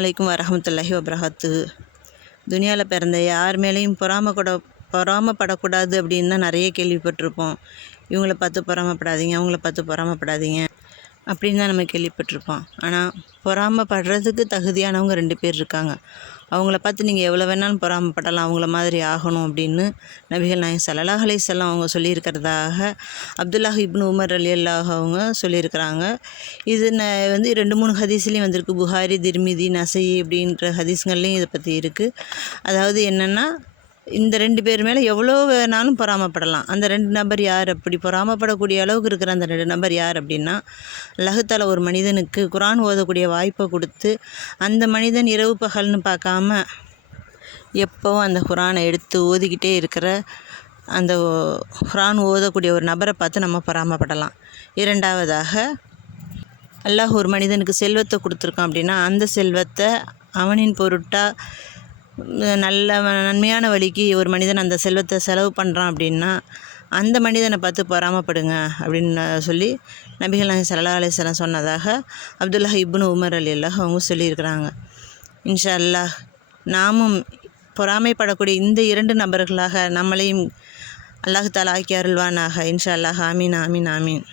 அலைக்கும் வரஹ்மத்துல்லாஹி வபரகாத்துஹு. துனியாவில் பிறந்த யார் மேலேயும் பொறாமப்படக்கூடாது அப்படின்னு தான் நிறைய கேள்விப்பட்டிருப்போம். இவங்கள பார்த்து பொறாமப்படாதீங்க, அவங்கள பார்த்து பொறாமப்படாதீங்க அப்படின்னு தான் நம்ம கேள்விப்பட்டிருப்போம். ஆனால் பொறாமப்படுறதுக்கு தகுதியானவங்க 2 பேர் இருக்காங்க. அவங்கள பார்த்து நீங்கள் எவ்வளோ வேணாலும் பொறாமப்படலாம், அவங்கள மாதிரி ஆகணும் அப்படின்னு நபிகள் நாயகம் ஸல்லல்லாஹு அலைஹி வஸல்லம் அவங்க சொல்லியிருக்கிறதாக அப்துல்லாஹ் இப்னு உமர் ரலியல்லாஹு அவங்க சொல்லியிருக்கிறாங்க. இது 2-3 ஹதீஸ்லேயும் வந்திருக்கு. புகாரி, திர்மிதி, நசை அப்படின்ற ஹதீஸ்கள்லேயும் இதை பற்றி இருக்குது. அதாவது என்னென்னா, இந்த 2 பேர் மேலே எவ்வளோ வேணாலும் பொறாமப்படலாம். அந்த 2 நபர் யார்? அப்படி பொறாமப்படக்கூடிய அளவுக்கு இருக்கிற அந்த 2 நபர் யார் அப்படின்னா, அல்லாஹ் தஆலா ஒரு மனிதனுக்கு குர்ஆன் ஓதக்கூடிய வாய்ப்பை கொடுத்து, அந்த மனிதன் இரவு பகல்னு பார்க்காம எப்போவும் அந்த குர்ஆனை எடுத்து ஓதிக்கிட்டே இருக்கிற அந்த குர்ஆன் ஓதக்கூடிய ஒரு நபரை பார்த்து நம்ம பொறாமப்படலாம். இரண்டாவதாக, அல்லாஹ் ஒரு மனிதனுக்கு செல்வத்தை கொடுத்துருக்கான் அப்படின்னா, அந்த செல்வத்தை அவனின் பொருட்டாக நல்ல நன்மையான வழிக்கு ஒரு மனிதன் அந்த செல்வத்தை செலவு பண்ணுறான் அப்படின்னா, அந்த மனிதனை பார்த்து பொறாமப்படுங்க அப்படின்னு சொல்லி நபிகள் நாயகம் ஸல்லல்லாஹு அலைஹி வஸல்லம் சொன்னதாக அப்துல்லாஹ் இப்னு உமர் ரலியல்லாஹு அவங்க சொல்லியிருக்கிறாங்க. இன்ஷா அல்லாஹ் நாமும் பொறாமைப்படக்கூடிய இந்த 2 நபர்களாக நம்மளையும் அல்லாஹ் தஆலா ஆக்கி அருள்வானாக. இன்ஷா அல்லாஹ். ஆமீன், ஆமீன், ஆமீன்.